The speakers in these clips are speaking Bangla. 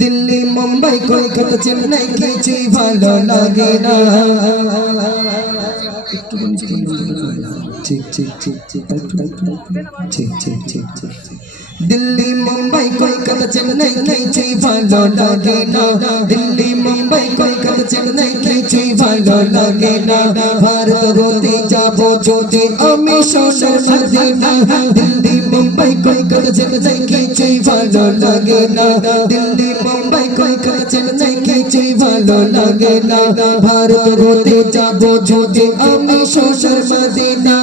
दिल्ली मुंबई कोलकाता चेन्नई কিছুই ভালো লাগে না ঠিক ঠিক ঠিক ঠিক ঠিক ঠিক ঠিক ঠিক दिल्ली मुंबई कोलकाता चेन्नई কিছুই ভালো লাগে না दिल्ली मुंबई कोलकाता चेन्नई কিছুই ভালো লাগে না ভারত হতে যাব যদি আমি সোনার মদিনা दिल्ली मुंबई कोलकाता चेन्नई কিছুই ভালো লাগে না दिल्ली मुंबई कोलकाता चेन्नई কিছুই ভালো লাগে না ভারত হতে যাব যদি আমি সোনার Medina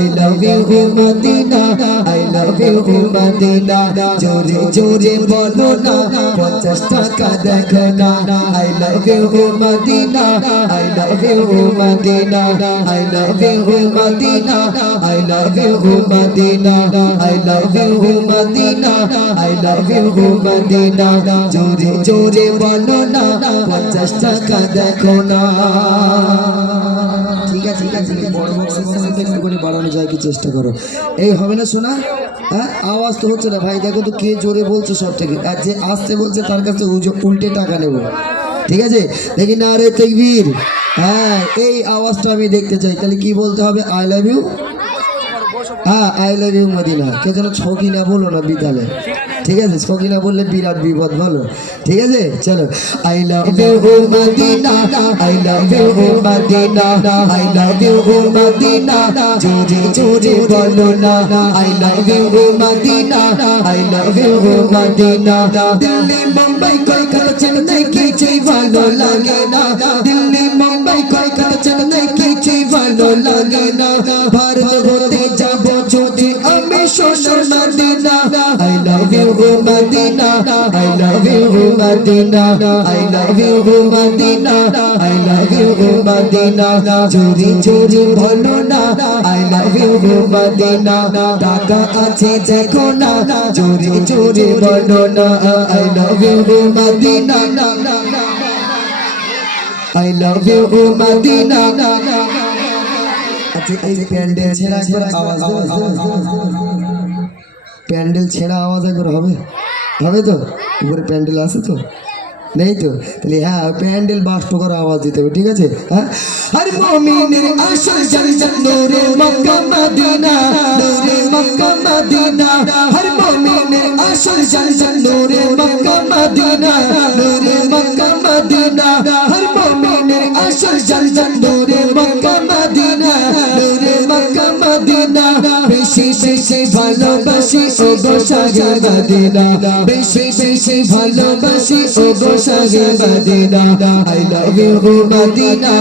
I love you Medina I love you Medina জোরে জোরে বলো না 50 টাকা দেখো না I love you Medina I love you Medina I love you Medina I love you Medina I love you Medina I love you Medina জোরে জোরে বলো না 50 টাকা দেখো না ঠিক আছে ঠিক আছে বড় বক্স সিস্টেমে একটু করে বাড়ানো যায় কি চেষ্টা করো এই হবে না শোনা হ্যাঁ আওয়াজ তো হচ্ছে না ভাই দেখো তো কে জোরে বলছে সব থেকে আর যে আসতে বলছে তার কাছে উল্টে টাকা নেব ঠিক আছে দেখি না আরে তাকবীর হ্যাঁ এই আওয়াজটা আমি দেখতে চাই তাহলে কি বলতে হবে আই লাভ ইউ হ্যাঁ আই লাভ ইউ মদিনা কে যেন ছকি না বলো না বিদ্যালয়ে ঠিক আছে ছকি না বললে বিরাট বিপদ বলো ঠিক আছে চলো I love you Medina I love you Medina I love you Medina জোরে জোরে বলো না I love you Medina I love you Medina Delhi Mumbai Kolkata Chennai কিছুই ভালো লাগে না দিল্লি মুম্বাই কলকাতা চেন্নাই কিছুই ভালো লাগে না ভারত হতে যাব যদি আমি সোনার Medina I love you Medina I love you Medina I love you Medina I love you Medina জোরে জোরে বলো না I love you মদিনা টাকা আছে দেখো না জোরে জোরে বলো না I love you Medina I love you Medina আচ্ছা এই প্যান্ডেল ছেড়া একবার আওয়াজ প্যান্ডেল ছেড়া আওয়াজ একবার হবে হবে তো উপরে প্যান্ডেল আছে তো নেই তো তাহলে হ্যাঁ প্যান্ডেল বাস্ট করে আওয়াজ দিতে হবে ঠিক আছে হ্যাঁ আরে মুমিনের আসল জান্নাত নূরে মক্কা মদিনা নূরে মক্কা মদিনা হর মুমিনের আসল জান্নাত নূরে মক্কা মদিনা নূরে মক্কা মদিনা হর মুমিনের আসল জান্নাত নূরে মক্কা মদিনা নূরে মক্কা মদিনা বেশি বেশি ভালোবাসি ও গো শাহে মদিনা বেশি বেশি ভালোবাসি ও গো শাহে Medina I love you Medina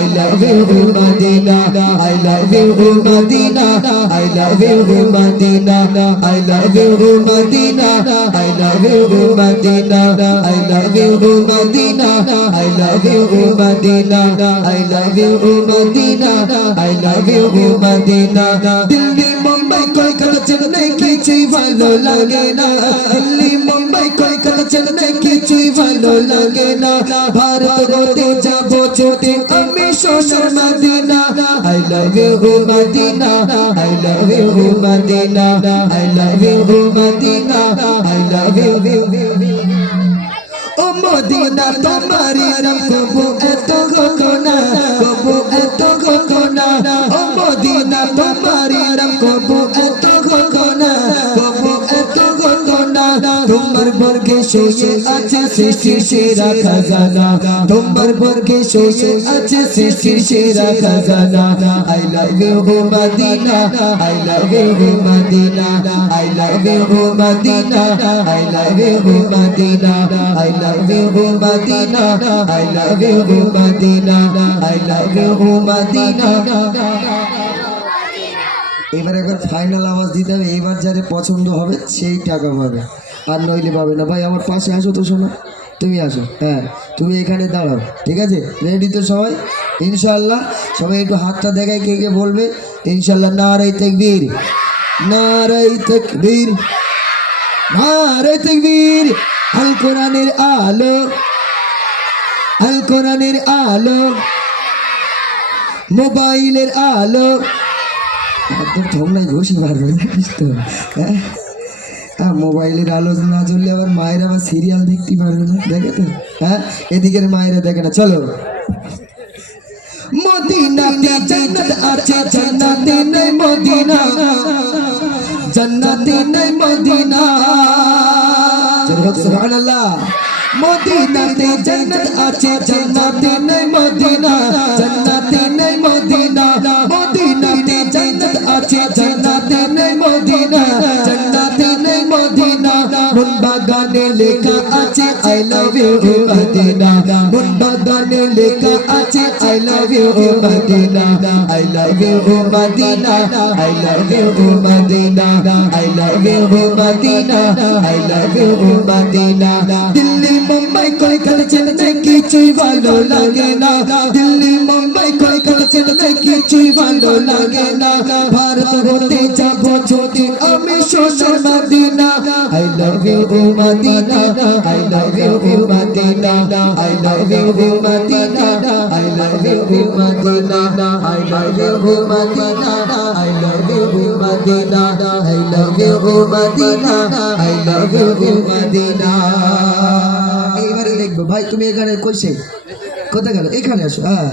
I love you Medina I love you Medina I love you Medina I love you Medina I love you Medina I love you Medina I love you Medina I love you Medina I love you Medina Delhi Mumbai Kolkata Chennai কিছুই ভালো লাগে না দিল্লি মুম্বাই কলকাতা চেন্নাই কিছুই ভালো লাগে না ভারত হতে যাব যদি আমি সোনার Medina I love you Medina I love you Medina I love you Medina I love you ও মদিনা তোমারি নাম কবু এত ঘটনা কবু এত ঘটনা ও মদিনা তোমারি নাম কবু এত ঘটনা কবু এত ঘটনা তোমার বর্গে শুয়ে আছে সৃষ্টির সেরা খাজানা তোমার বর্গে শুয়ে আছে সৃষ্টির সেরা খাজানা I love you Medina I love you Medina I love you Medina I love you Medina I love you Medina I love you Medina I love you Medina এবার একবার ফাইনাল আওয়াজ দিতে হবে এবার যারে পছন্দ হবে সেই টাকা পাবে আর নইলে পাবে না ভাই আমার পাশে আসো তো শোনো তুমি আসো হ্যাঁ তুমি এখানে দাঁড়াও ঠিক আছে রেডি তো সবাই ইনশাআল্লাহ সবাই একটু হাতটা দেখায় কে কে বলবে ইনশাআল্লাহ নারায়ে তাকবীর নারায়ে তাকবীর নারায়ে তাকবীর আল কোরআনের আলো আল কোরআনের আলো মোবাইলের আলো একদম ঠোংনায় ঘুষি মারবে দেখিস তো হ্যাঁ মোবাইলের আলো না জ্বললে আবার মায়ের আবার সিরিয়াল দেখতে পারবে না, দেখে তো। হ্যাঁ এদিকের মায়েরা দেখে না। চলো মদিনাতে জান্নাত আছে, জান্নাতে নেই মদিনা, জান্নাতে নেই মদিনা। সুবহানাল্লাহ। মদিনাতে জান্নাত আছে, জান্নাতে নেই মদিনা, জান্নাতে নেই মদিনা। মদিনাতে জান্নাত আছে, জান্নাতে নেই মদিনা, জান্নাতে নেই মদিনা। মন বাগানে লেখা আছে আই লাভ ইউ মদিনা, মন বাগানে লেখা আছে I love you Medina, I love you Medina, I love you Medina, I love you Medina, I love you Medina. Delhi Mumbai Kolkata Chennai কিছুই ভালো লাগে না, দিল্লি মুম্বাই কলকাতা চেন্নাই কিছুই ভালো লাগে না। ভারত হতে যাব ছুটে আমি সোনার Medina, I love you Medina, I love you Medina, I love you Medina, I love you Medina, I love you Medina, I love you Medina, I love you Medina, I love you Medina. এইবারে দেখবো ভাই তুমি এখানে কইছে কোথায় গেল, এখানে আসো। হ্যাঁ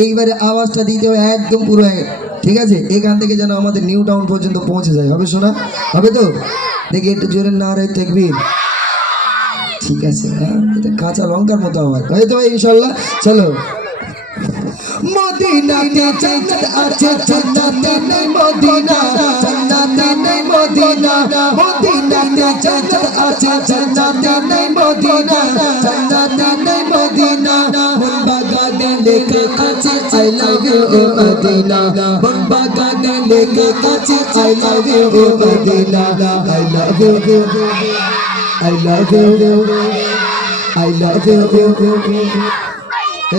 এইবারে আওয়াজটা দিতে হবে একদম পুরো, ঠিক আছে? এখান থেকে যেন আমাদের নিউ টাউন পর্যন্ত পৌঁছে যায়, হবে শোনা? হবে তো? দেখি একটু জোরে না রে তাকবীর। ঠিক আছে, হ্যাঁ এটা কাঁচা লঙ্কার মতো আওয়াজ হয়তো ভাই ইনশাল্লাহ। চলো মদিনাতে জান্নাত আছে, জান্নাতে নেই মদিনা, জান্নাতে নেই মদিনা। মদিনাতে জান্নাত আছে, জান্নাতে নেই মদিনা, জান্নাতে নেই মদিনা। মন বাগানে লেখা আছে আই লাভ ইউ মদিনা, মন বাগানে লেখা আছে I love you Medina, I love you, I love you, I love you.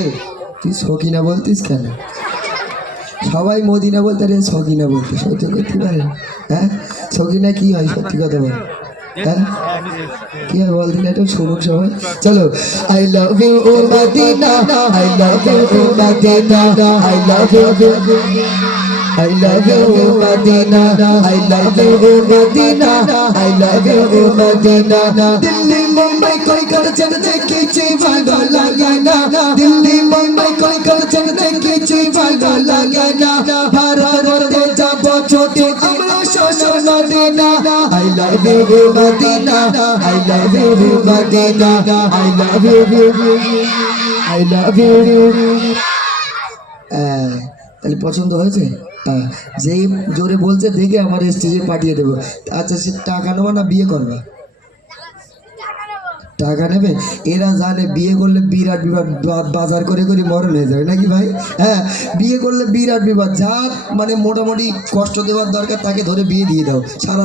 এই তুই সকিনা বলতিস কেন? সবাই মদিনা বলতে রে সকিনা বলতে সহ্য করতে পারে? হ্যাঁ সকিনা কি হয় সত্যি কথা বল, হ্যাঁ কি হয় বলতে না, এটা শুনুক সবাই। চলো I love you Medina, I love you Medina, I love you, I love you Medina, I love you Medina, I love you Medina. Delhi Mumbai Kolkata Chennai কিছুই ভালো লাগে না, দিল্লি মুম্বাই কলকাতা চেন্নাই কিছুই ভালো লাগে না। ভারতে যাব ছুটে আমরা সোনার Medina, I love you Medina, I love you Medina, I love you, I love you. তাহলে পছন্দ হয়েছে? যে জোরে বলছে দেখে আমার স্টেজে পাঠিয়ে দেবো। আচ্ছা সে টাকা নেবো না বিয়ে করবা? টাকা নেবে? এরা জানে বিয়ে করলে বিরাট বিবাদ, বাজার করে করে মরণ হয়ে যাবে নাকি ভাই? হ্যাঁ বিয়ে করলে বিরাট বিবাদ, যার মানে মোটামুটি কষ্ট দেওয়ার দরকার তাকে ধরে বিয়ে দিয়ে দাও, সারা